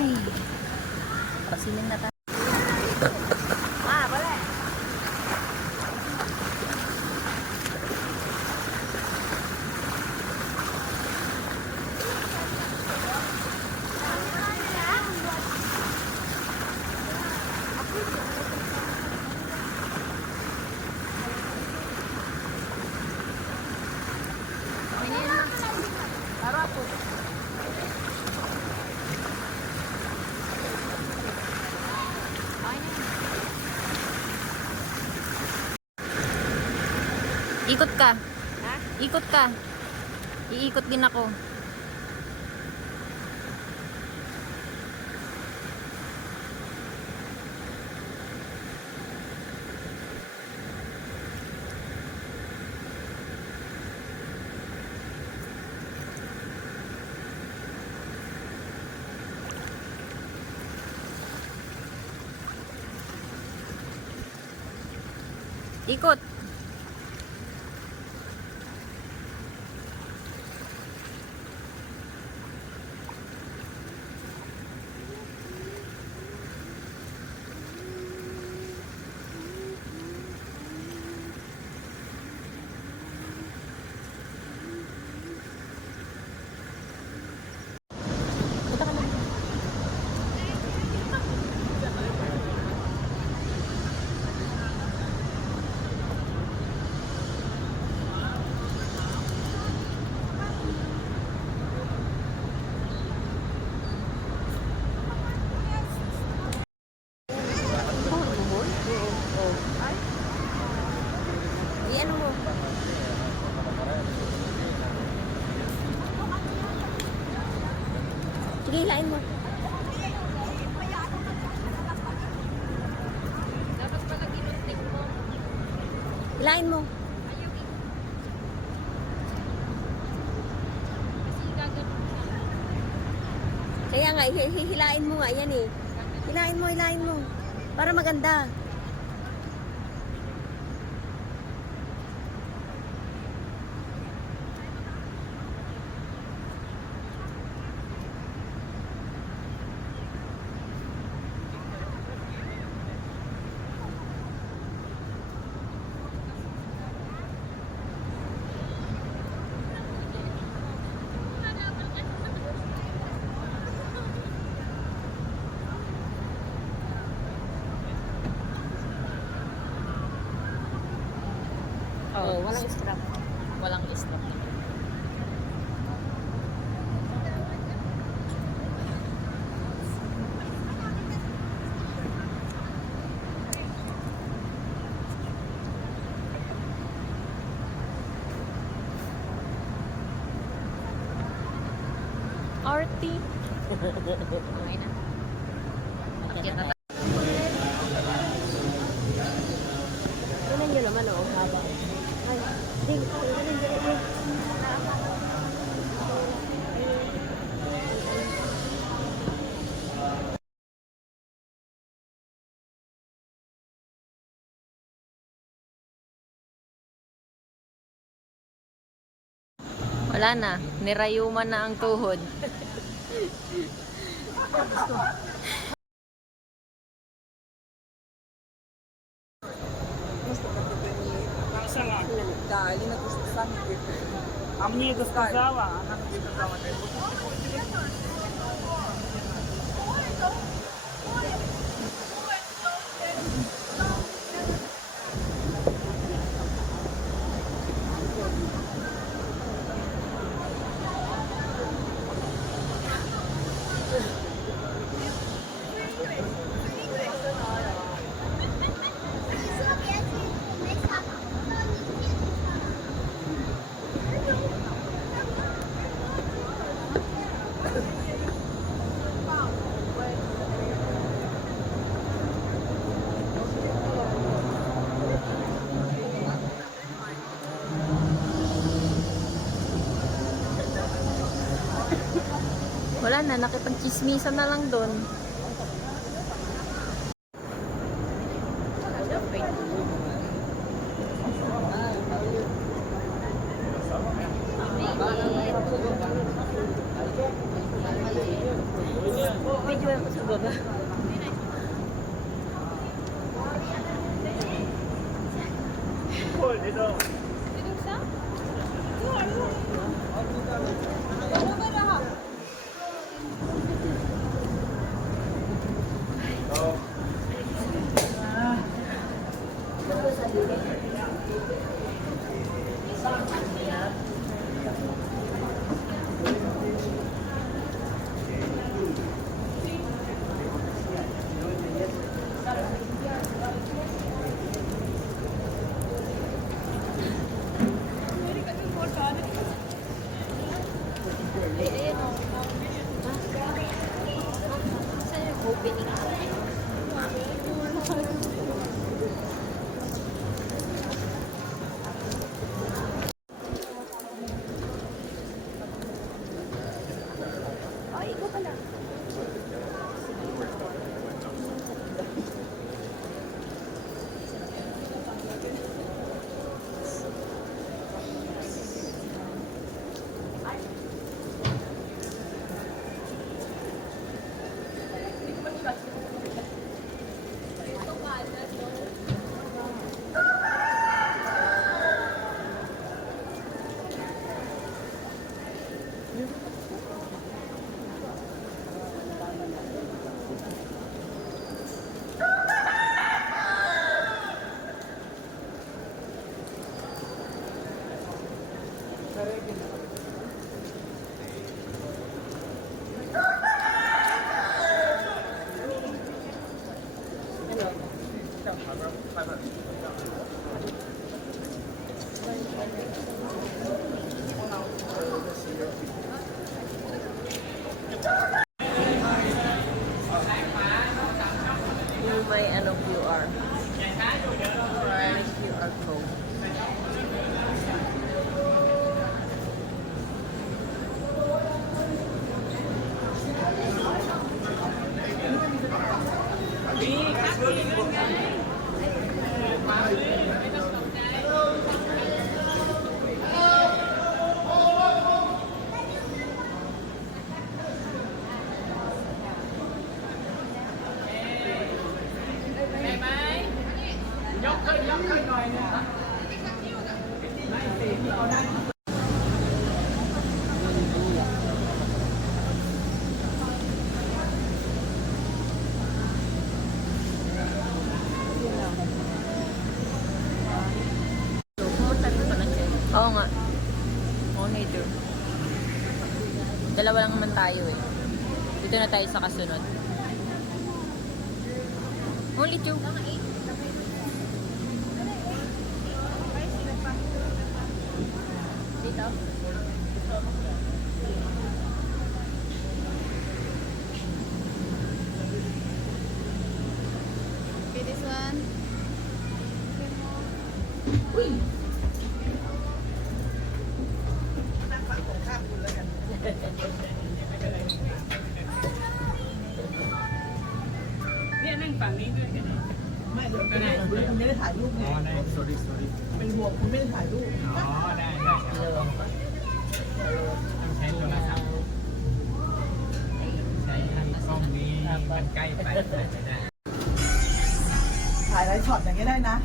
Ay, pasilin na tayo. Wala. Ikot ka. Ha? Ikot ka. Iikot din ako. Ikot. Sige, hilain mo. Dapat pala ginuntik mo. Hilain mo. Kaya nga, hilain mo nga yan eh. Hilain mo. Para maganda. Oh, walang strap. Walang strap. Arty. Okay na. Nakita na. Ganun nyo naman, oh. Haba. Ay, ding. Wala na. Nirayuman na ang tuhod. А мне это сказала, она мне сказала. Wala na. Nakipag-chismisan na lang doon. Video ako sa baba. Pumunta rin pa lang siya. Oo nga. Oo na ito. Dalawa lang naman tayo eh. Dito na tayo sa kasunod. Only two. Dito? Okay, this one.เนี่ยนั่งฝั่งนี้ด้วยกัน ไม่เดี๋ยวคุณไม่ได้ถ่ายรูปไง อ๋อได้ sorry เป็นห่วงคุณไม่ได้ถ่ายรูป อ๋อได้ต้องใช้โทรศัพท์ใช้ทางกล้องนี้มันใกล้ไปไม่ได้ ถ่ายหลายช็อตอย่างนี้ได้นะ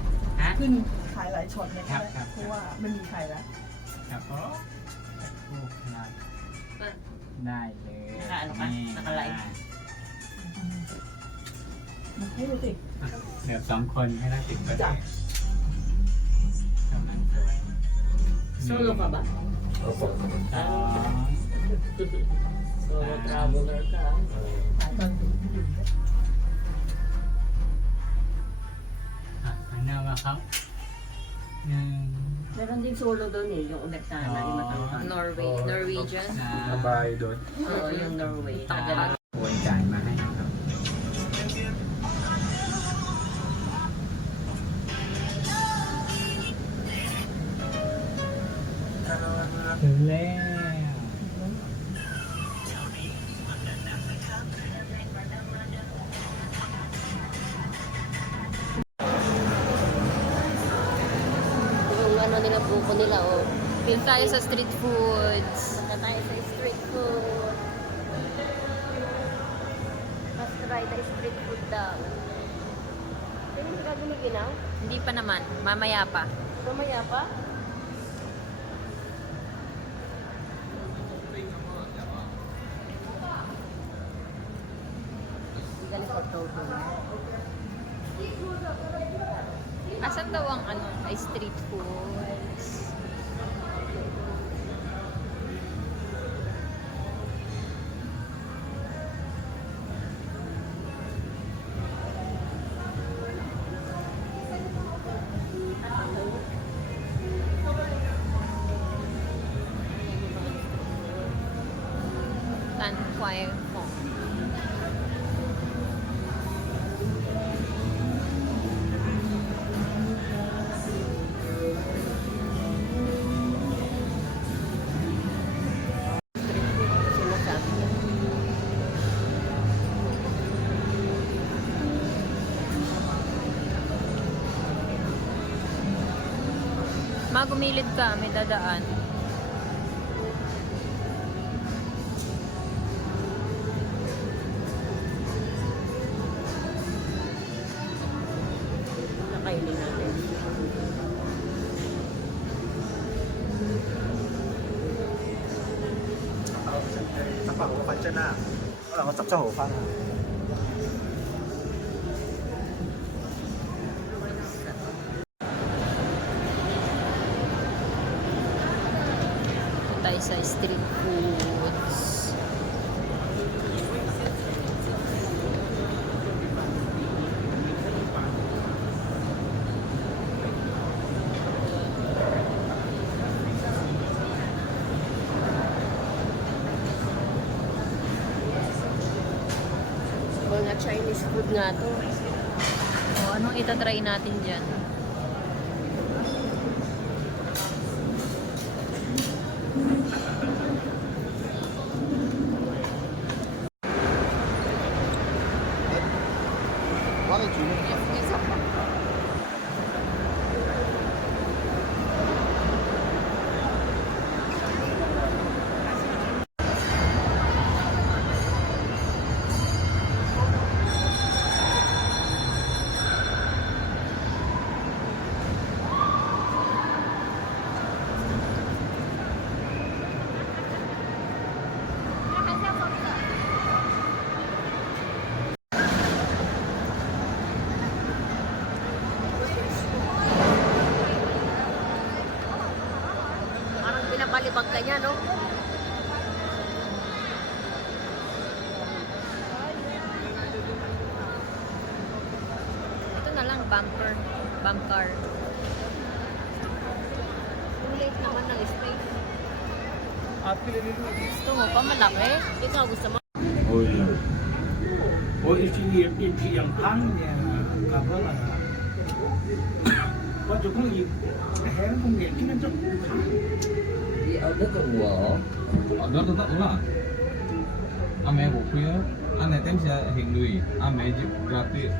ฮะ ขึ้นถ่ายหลายช็อตอย่างนี้ ครับ ได้ ครับ เพราะว่าไม่มีใครแล้ว ครับโอ้ได้เลย มันพูดสิ เหลือ2 คนให้เราติดประ จั เด็ บ นกำลังสวย Solo ka ba? อ๋อ Solo traveler ka. ถ่ายตอนถึงที่อยู่เนี่ย ข้างหน้ามาครับ1 Meron din solo doon eh, yung Amerikana, yung matangkad. Norwegian. สบายโดน Oo, yung Norway. โอนจ่ายมาให้ครับถึงแล้ว Yung ano nila, buko nila, oh. Dito tayo sa street foods. Punta tayo sa street food. Mas try the street food daw. Pero hindi ka gumiginaw? Hindi pa naman. Mamaya pa. Mamaya pa? Galing sa Toto. Asan daw ang ano, ay street foods? Tan Quai Phong. Sinasabi. Magumilid ka, may dadaan. Nakainin natin. Tác phẩm của Phan Chân À, đó là con sắp cho hổ Phan à. Ito tayo sa street foods. Mga Chinese food nga to. O, anong itatry natin dyan? malibag ka niya, no? Ito na lang, bumper. Bump car. Ang late naman ng space. Gusto mo pa malaki? Ikaw gusto mo? Oh iya. Oh इसलिए ये yang kan ya kapal lah. Kau juga ni heran pun dia kena jauh. Ada kedua. Đó tôi tắt là anh mẹ của khuya anh này tem sẽ hiện người anh mẹ chịu ra tiền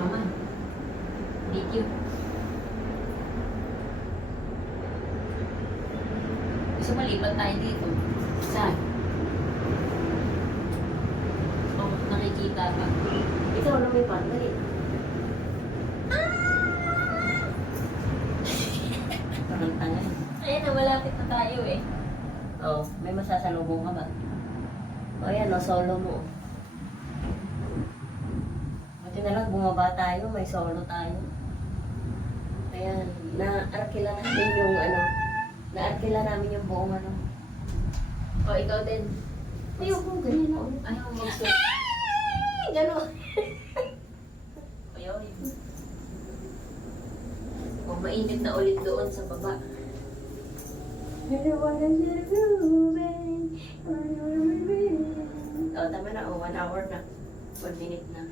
Mama. Video. Gusto mo lipat tayo dito? Saan? Oh, nakikita ka. Ikaw na may partner eh. Parang tanga. Ayan na, malapit na tayo eh. Oh, may masasalubong ka ba? O yan, no, solo mo. Buti na lang, bumaba tayo, may solo tayo. Ayan, na-arkila namin yung ano, na-arkila namin yung buong ano. O, ikaw din. Ayoko, ganyan ako. Ayaw mo mag-suit. Gano'n. Ayaw yun. O, mainit na ulit doon sa baba. Oh, tama na, 1 hour na. 1 minute na.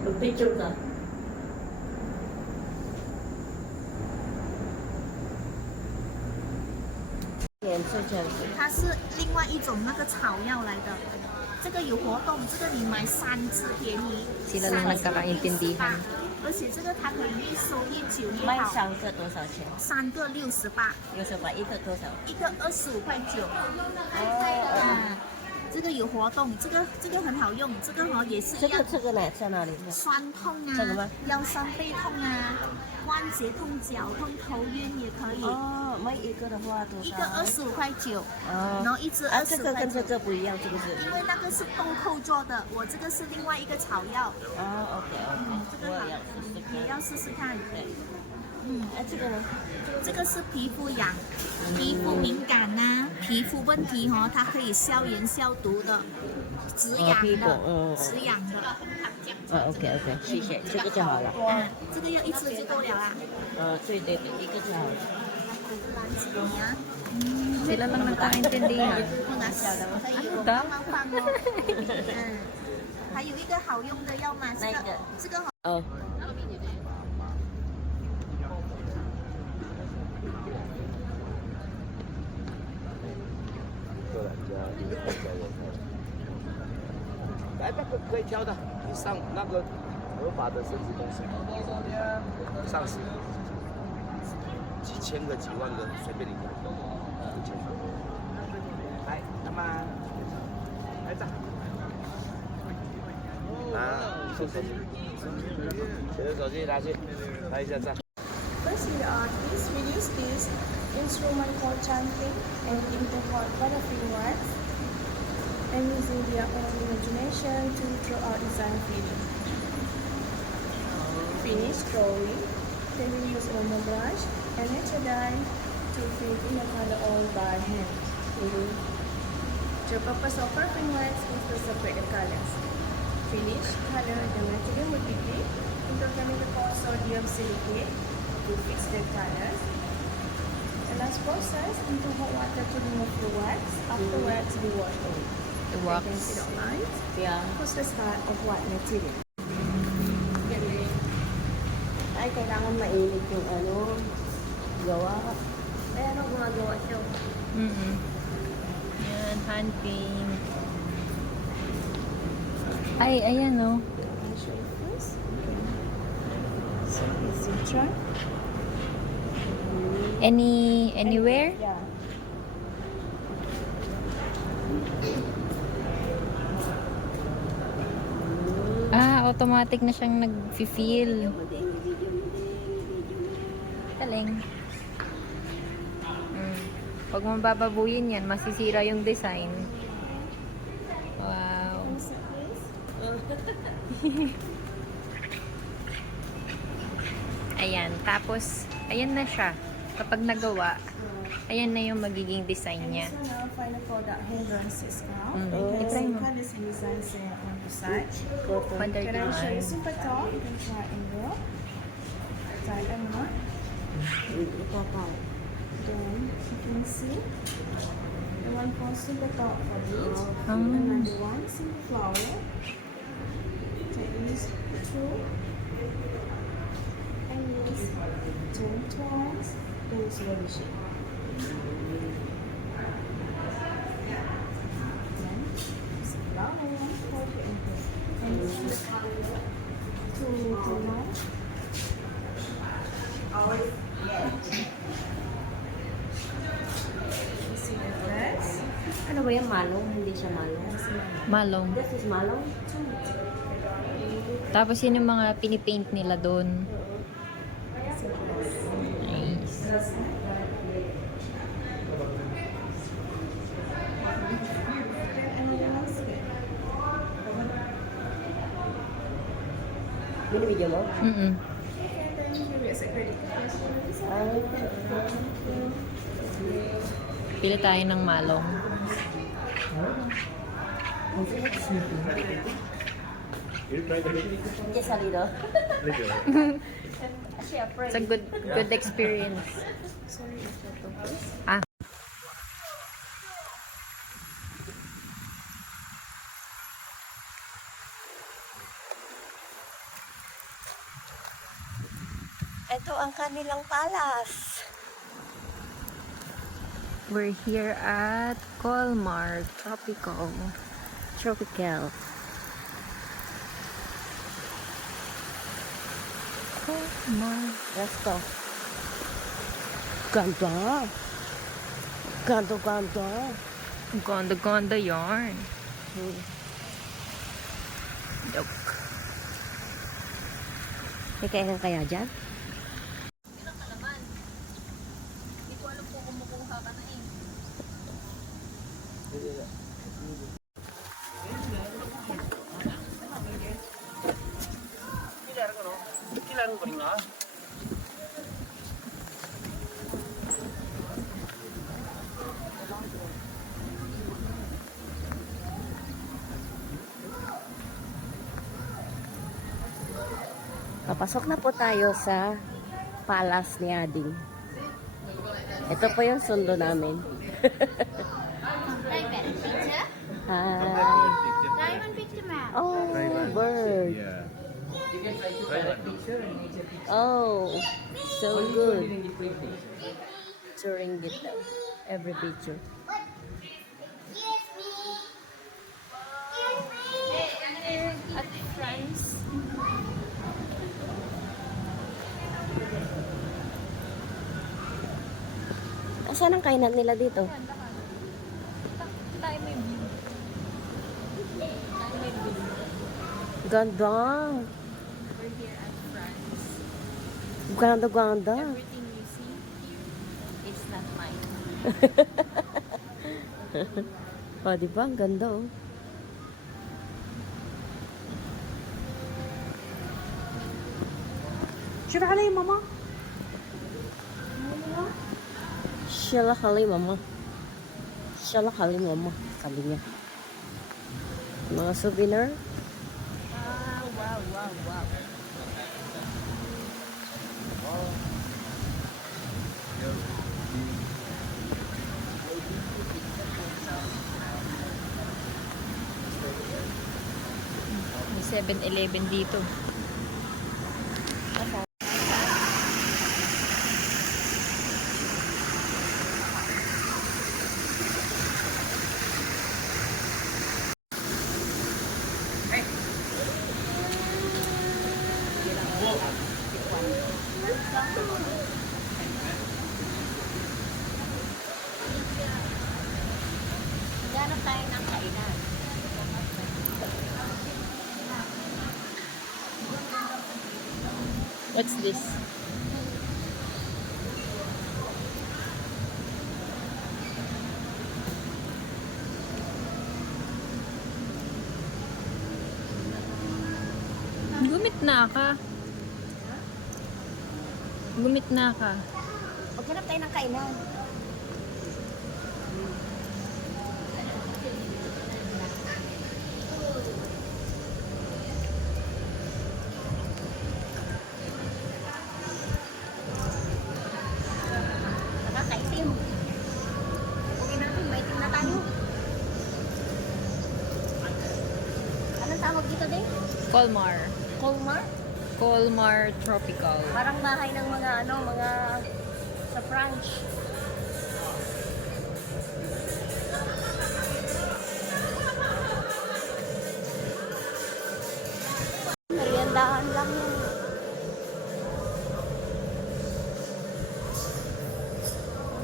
Mag-picture ka. Yan, so dyan. 它是另外一种那个草药来的。这个有活动，这个你买3支便宜。 Sila lang nagkakaintindihan. 而且这个它可以越收越久越卖好。3个多少钱3个68， ？68一个多少？一个25.9。这个有活动，这个很好用，这个也是一样。这个呢，在哪里？酸痛这个吗啊，腰酸背痛啊，关节痛、脚痛、头晕也可以。哦，卖一个的话多少？一个25.9，哦然后一支啊，这个跟这20.9。个不一样，这个是。因为那个是豆蔻做的，我这个是另外一个草药，哦，OK OK，这个好我也要试试看。也要试试看。对，嗯，哎，这个呢？这个是皮肤痒、皮肤敏感呐、皮肤问题哦，它可以消炎消毒的，止痒皮肤的，止痒的。啊，OK OK，谢谢，这个就好了。这个要一支就够了啦。对对对，一个就好了。蓝子你啊， Sila lang nagkakaintindihan. 不拿小的，可以 Ano daw? 放放哦。还有一个好用的药吗？这个好。哦。来吧，可以挑的，你上那个合法的生殖公司，上市，几千个、几万个，随便你挑。来，那么来这。啊，手机，写的手机拿去，拍一下照。 First, the artist will use this instrument called chanting and interpret butterfly words and using their own imagination to draw out design feeling. Finish drawing, they will use normal brush and nature dye to fill in the color all by hand. The purpose of perfect words is to separate the colors. Finish color, the material would be dipped into chemical sodium silicate to fix the colors. The last process into hot water to remove the wax. Afterwards, we wash away. The You wax. can see the lines. Yeah. What's the start of white material? Ay, kailangan mainit yung ano, gawa. Pero gumagawa siya. Yan, hand paint. Ay, ayan oh. Citron. Anywhere? Yeah. Automatic na siyang nag-feel. Galing. Pag mabababuyin yan, masisira yung design. Wow. Ayan. Tapos, ayan na siya. Kapag nagawa, ayan na yung magiging design niya. So now, final product hindrances now. I-try mo. This design on the side. Wonder Can I show you Design. super top? You can try in Europe. Try them on. Then you can see the one for super top for this. Another one simple flower. Take these two. And this two twice. Those very shape. Then this flower one for the input. And this two line. You see the dress? Ano ba yung malong? Hindi siya malong. Malong. This is malong? Tapos yun yung mga pinipaint nila doon. Nice. Binibigyan mo? Pili tayo ng malong. Hindi salido. It's a good experience. Ah. Ito ang kanilang palace. We're here at Colmar Tropical. Colmar. Resto. Ganda. Ganda. Ganda yarn. Joke. May kainan kaya dyan? Papasok na po tayo sa palace ni Ading. Ito po yung sundo namin. Hi. Oh, bird. Oh, so good. Ringgit daw. Every picture. At France. Saan ang kainan nila dito? Tayo may view. Ganda. We're here at France. Ganda. Everything you see here is not mine. Oh, di ba? Ang ganda, oh. Shira alay, mama. Shalakali, mama. Sabi niya. Mga souvenir. Wow. May 7-Eleven dito. What's this? Gumit na ka. Gumit na ka. Maghanap tayo ng kainan. Nakakaitim. Uwi natin, maitim na tayo. Anong tawag dito din? Colmar. Colmar? Colmar Tropical. Parang bahay ng mga mga sa French. Meriendahan lang yan.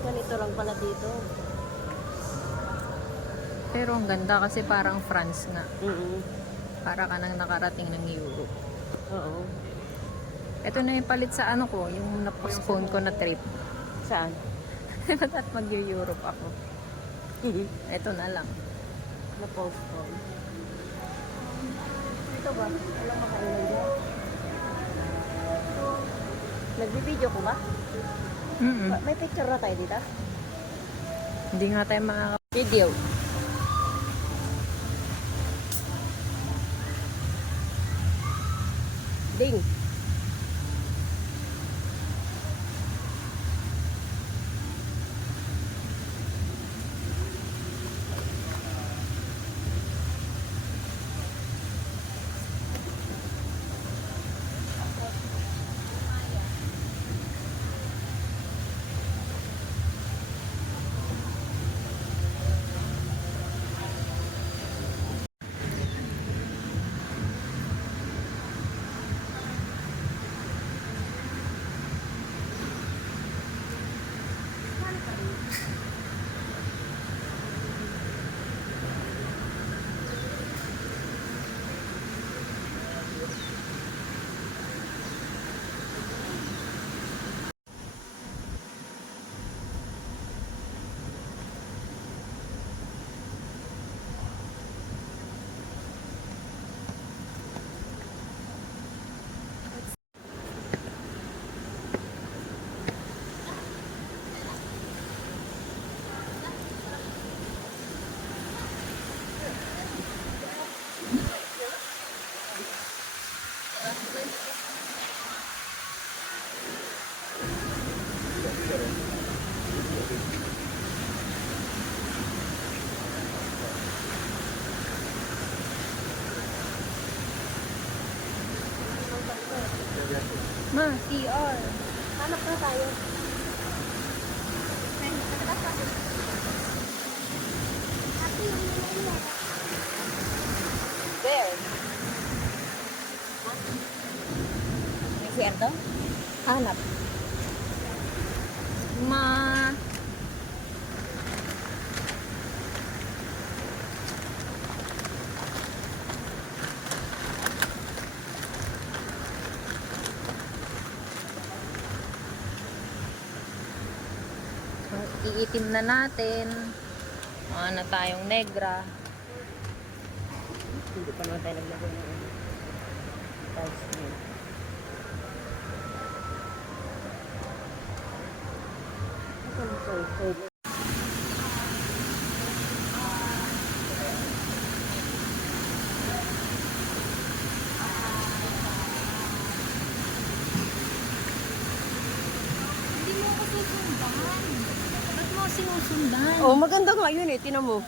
Ganito lang pala dito. Pero ang ganda kasi parang France nga. Mm-mm. Para ka nang nakarating ng Europe. Oo. Ito na yung palit sa ano ko, yung na-postpone ko na trip. Saan? At mag-Europe ako. Ito na lang. Na-postpone. Ito ba? Walang makailan dyan. Nagbibideo ko ba? May picture na tayo dito? Hindi nga tayo makaka-video. Ding! Ma, CR. Hanap na tayo. Where? May CR daw? Hanap. Ma. Iitim na natin. Na tayong negra. Hindi pa naman tayo naglagay ng tiles niya. Hindi mo ako susundan. Ba't mo sinusundan? Oh, maganda nga yun eh. Tinan mo.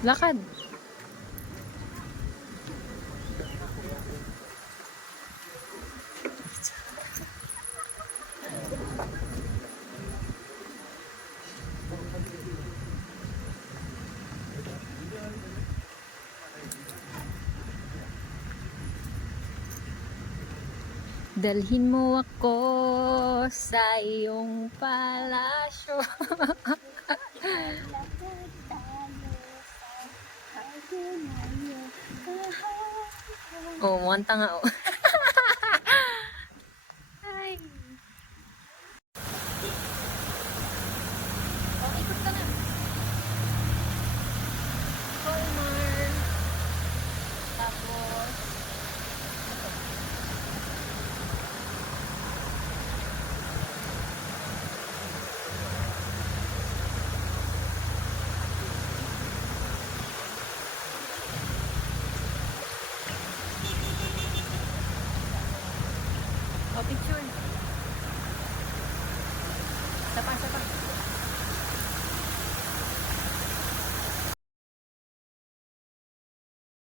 Lakad. Dalhin mo ako sa iyong palasyo. Oh, mukhang tanga oh. Ay. Oh, ikot ka na. Colmar. Tapos, oh, picture. Isa pa, isa pa.